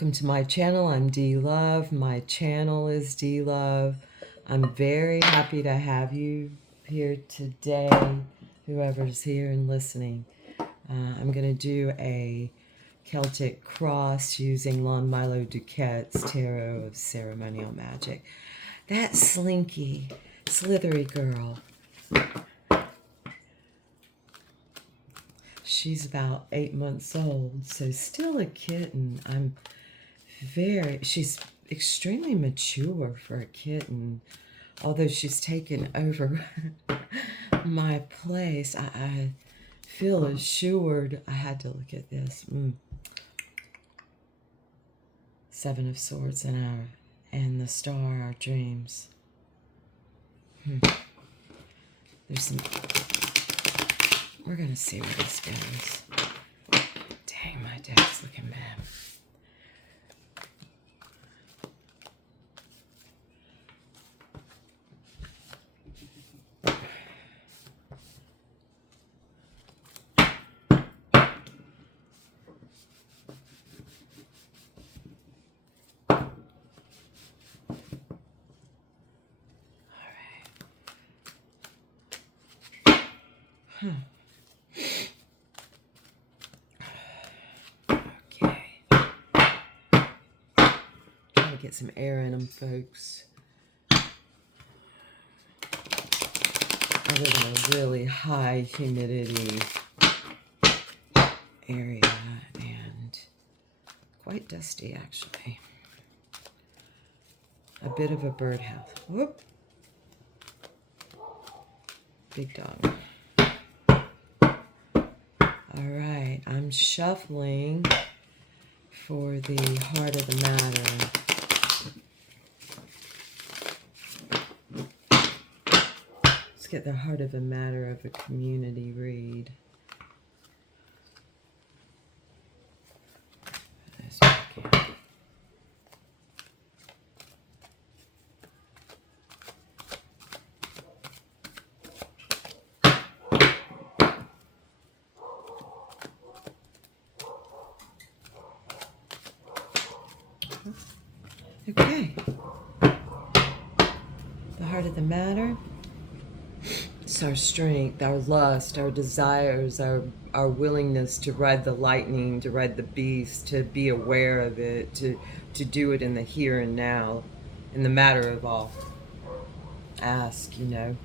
Welcome to my channel. I'm D Love. My channel is D Love. I'm very happy to have you here today, whoever's here and listening. I'm going to do a Celtic cross using Lon Milo Duquette's Tarot of Ceremonial Magic. That slinky, slithery girl. She's about 8 months old, so still a kitten. She's extremely mature for a kitten, although she's taken over my place. I feel assured. I had to look at this. Seven of Swords and the Star, our dreams. There's some. We're gonna see where this goes. Dang, my deck's looking bad. Okay. Trying to get some air in them, folks. I live in a really high humidity area and quite dusty, actually. A bit of a birdhouse. Whoop. Big dog. All right, I'm shuffling for the heart of the matter. Let's get the heart of the matter of a community read. Okay, the heart of the matter, it's our strength, our lust, our desires, our willingness to ride the lightning, to ride the beast, to be aware of it, to do it in the here and now, in the matter of all. Ask, you know.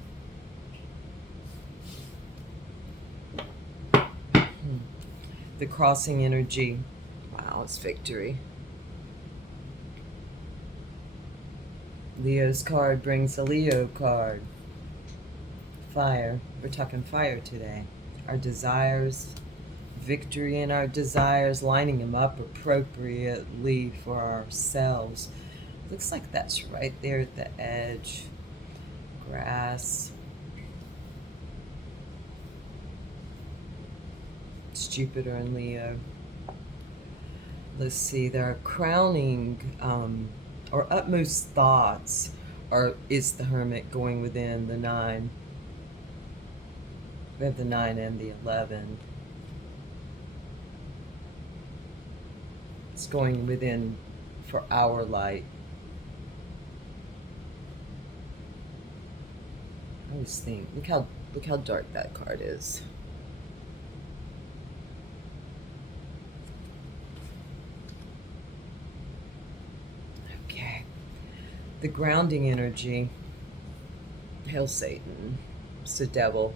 The crossing energy, wow, it's victory. Leo's card brings a Leo card. Fire. We're talking fire today. Our desires, victory in our desires, lining them up appropriately for ourselves. Looks like that's right there at the edge. Grass. It's Jupiter and Leo. Let's see, their crowning or utmost thoughts is the Hermit going within the 9. We have the 9 and the 11. It's going within for our light. I always think, look how dark that card is. The grounding energy, hail Satan, it's the devil.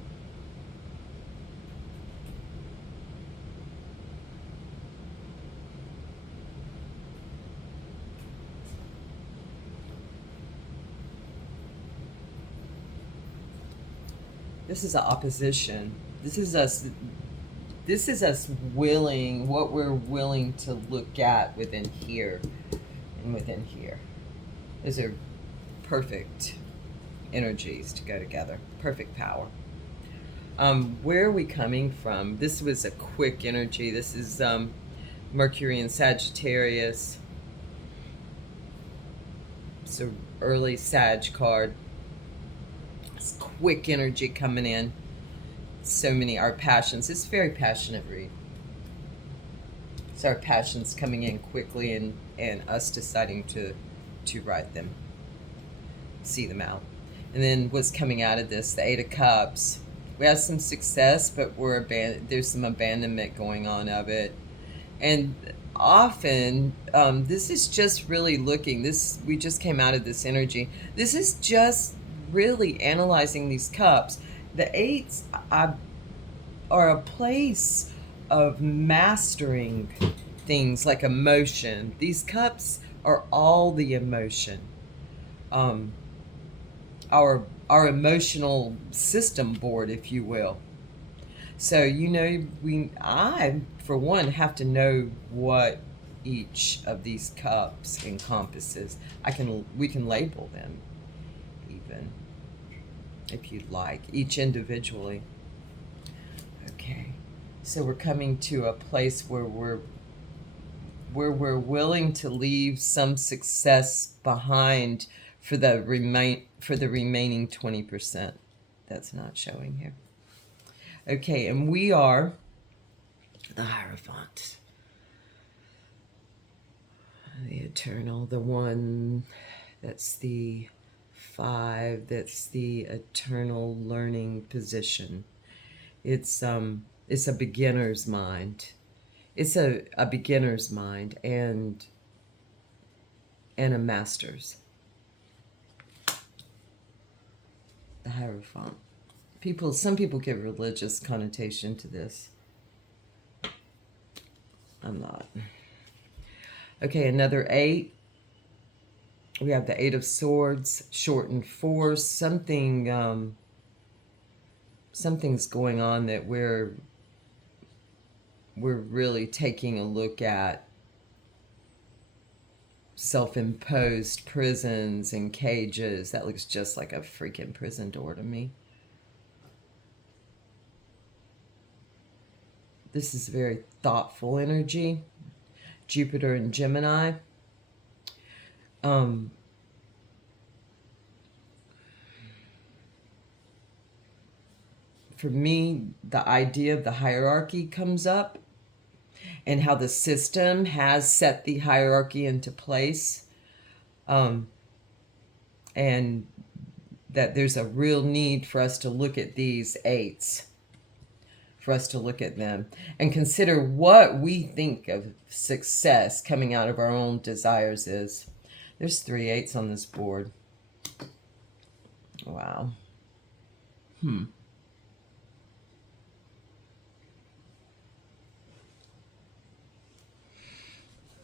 This is an opposition. This is us willing, what we're willing to look at within here and within here. Those are perfect energies to go together. Perfect power. Where are we coming from? This was a quick energy. This is Mercury and Sagittarius. It's an early Sag card. It's quick energy coming in. So many, our passions. It's very passionate read. So our passions coming in quickly and us deciding to write them, see them out. And then what's coming out of this, the Eight of Cups. We have some success, but there's some abandonment going on of it. And often, this is just really looking, we just came out of this energy. This is just really analyzing these cups. The eights are a place of mastering things like emotion. These cups are all the emotion. Our emotional system board, if you will. So, I, for one, have to know what each of these cups encompasses. We can label them, even, if you'd like, each individually. Okay, so we're coming to a place where we're willing to leave some success behind for the remaining 20% that's not showing here. Okay, and we are the Hierophant, the Eternal, the one, that's the 5, that's the eternal learning position. It's a beginner's mind. It's a beginner's mind and a master's. The Hierophant. Some people give religious connotation to this. I'm not. Okay, another 8. We have the 8 of Swords, shortened force. Something's going on that we're really taking a look at. Self-imposed prisons and cages. That looks just like a freaking prison door to me. This is very thoughtful energy. Jupiter and Gemini. For me, the idea of the hierarchy comes up, and how the system has set the hierarchy into place, and that there's a real need for us to look at these 8s, for us to look at them and consider what we think of success coming out of our own desires is. There's 3 8s on this board. Wow.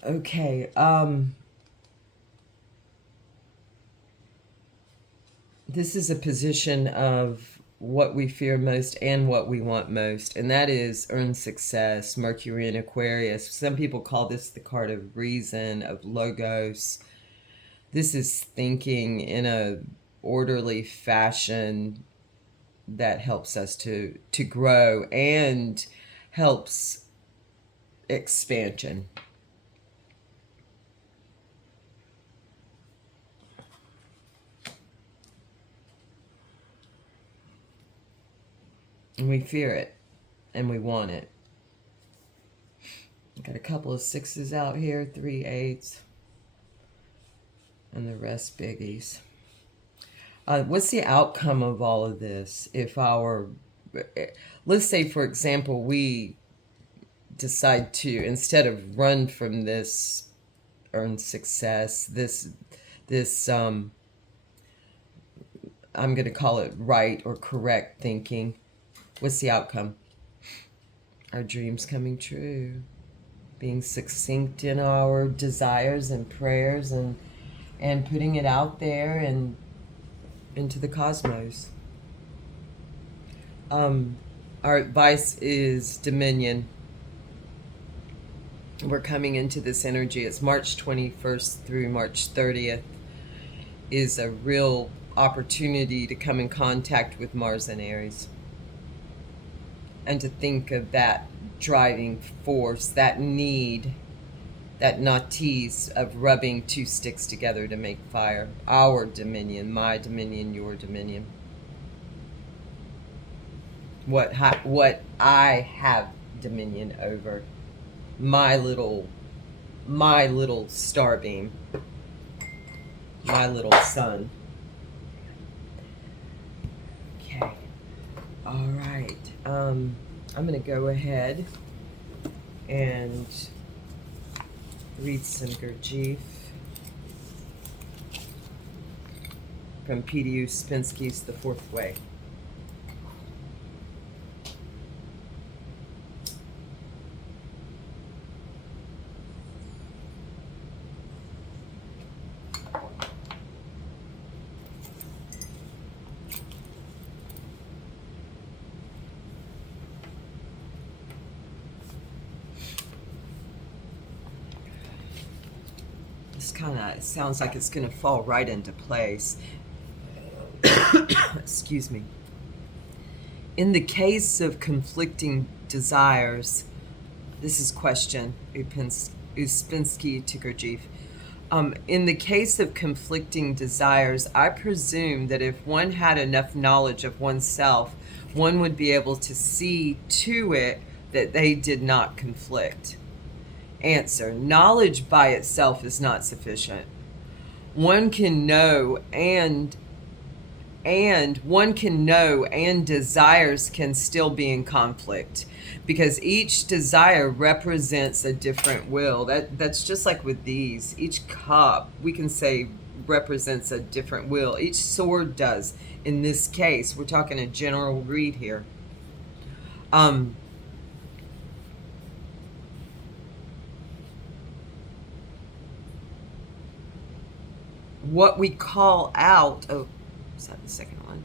Okay, this is a position of what we fear most and what we want most, and that is earned success. Mercury in Aquarius. Some people call this the card of reason, of logos. This is thinking in a orderly fashion that helps us to grow and helps expansion. And we fear it, and we want it. Got a couple of 6s out here, 3 8s, and the rest biggies. What's the outcome of all of this? If let's say, for example, we decide to, instead of run from this earned success, this I'm going to call it right or correct thinking. What's the outcome? Our dreams coming true. Being succinct in our desires and prayers, and putting it out there and into the cosmos. Our advice is dominion. We're coming into this energy. It's March 21st through March 30th is a real opportunity to come in contact with Mars and Aries, and to think of that driving force, that need, that natise of rubbing 2 sticks together to make fire. Our dominion, my dominion, your dominion. What I have dominion over. My little my little starbeam, my little sun. Okay. All right. I'm going to go ahead and read some Gurdjieff from P.D. Uspensky's The Fourth Way. This kind of sounds like it's going to fall right into place. Excuse me. In the case of conflicting desires, this is question Uspensky to Gurdjieff. In the case of conflicting desires, I presume that if one had enough knowledge of oneself, one would be able to see to it that they did not conflict. Answer: knowledge by itself is not sufficient. One can know and desires can still be in conflict, because each desire represents a different will. That's just like with these. Each cup, we can say, represents a different will. Each sword does. In this case, we're talking a general read here. What we call out, oh, is that the second one?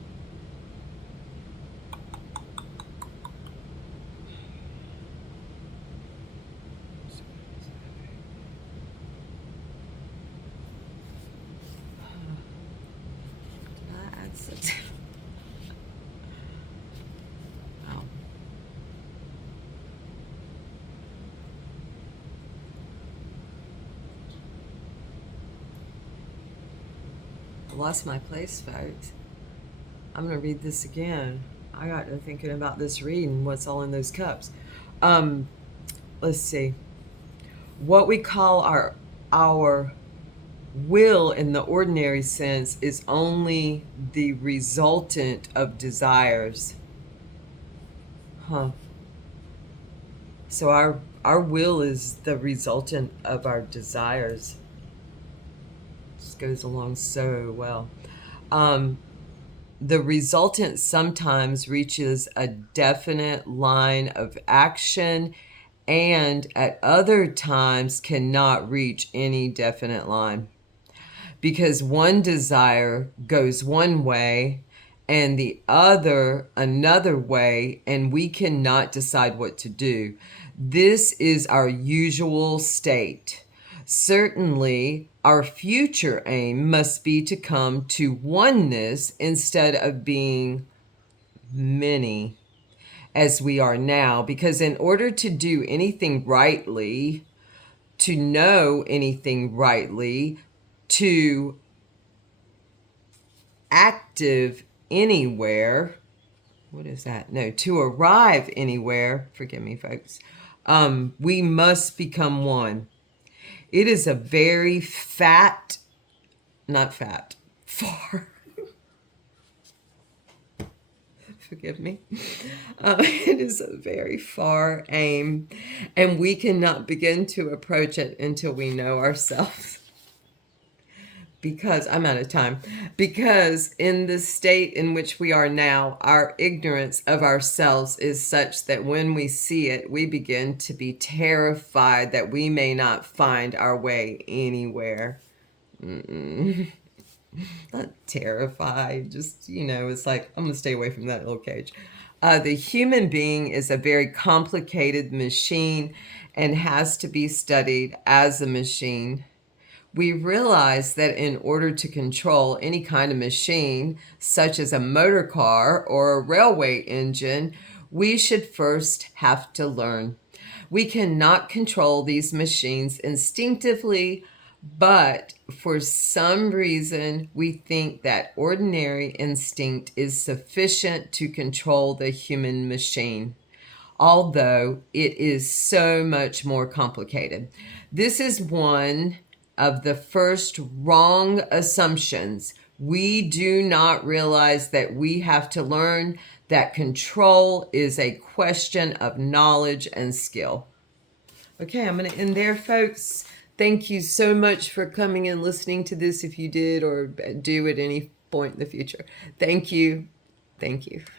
Did I add something? Oh. I lost my place, folks. I'm going to read this again. I got to thinking about this reading, what's all in those cups. Let's see. What we call our will in the ordinary sense is only the resultant of desires. So our will is the resultant of our desires. This goes along so well. The resultant sometimes reaches a definite line of action, and at other times cannot reach any definite line, because one desire goes one way and the other another way, and we cannot decide what to do. This is our usual state. Certainly, our future aim must be to come to oneness instead of being many as we are now, because in order to do anything rightly, to know anything rightly, to active anywhere, what is that? No, to arrive anywhere, forgive me, folks, we must become one. It is a very far, forgive me. It is a very far aim, and we cannot begin to approach it until we know ourselves. Because I'm out of time. Because in the state in which we are now, our ignorance of ourselves is such that when we see it, we begin to be terrified that we may not find our way anywhere. Not terrified, just, it's like, I'm going to stay away from that little cage. The human being is a very complicated machine and has to be studied as a machine. We realize that in order to control any kind of machine, such as a motor car or a railway engine, we should first have to learn. We cannot control these machines instinctively, but for some reason, we think that ordinary instinct is sufficient to control the human machine. although it is so much more complicated. This is one of the first wrong assumptions. We do not realize that we have to learn that control is a question of knowledge and skill. Okay, I'm going to end there, folks. Thank you so much for coming and listening to this if you did or do at any point in the future. Thank you. Thank you.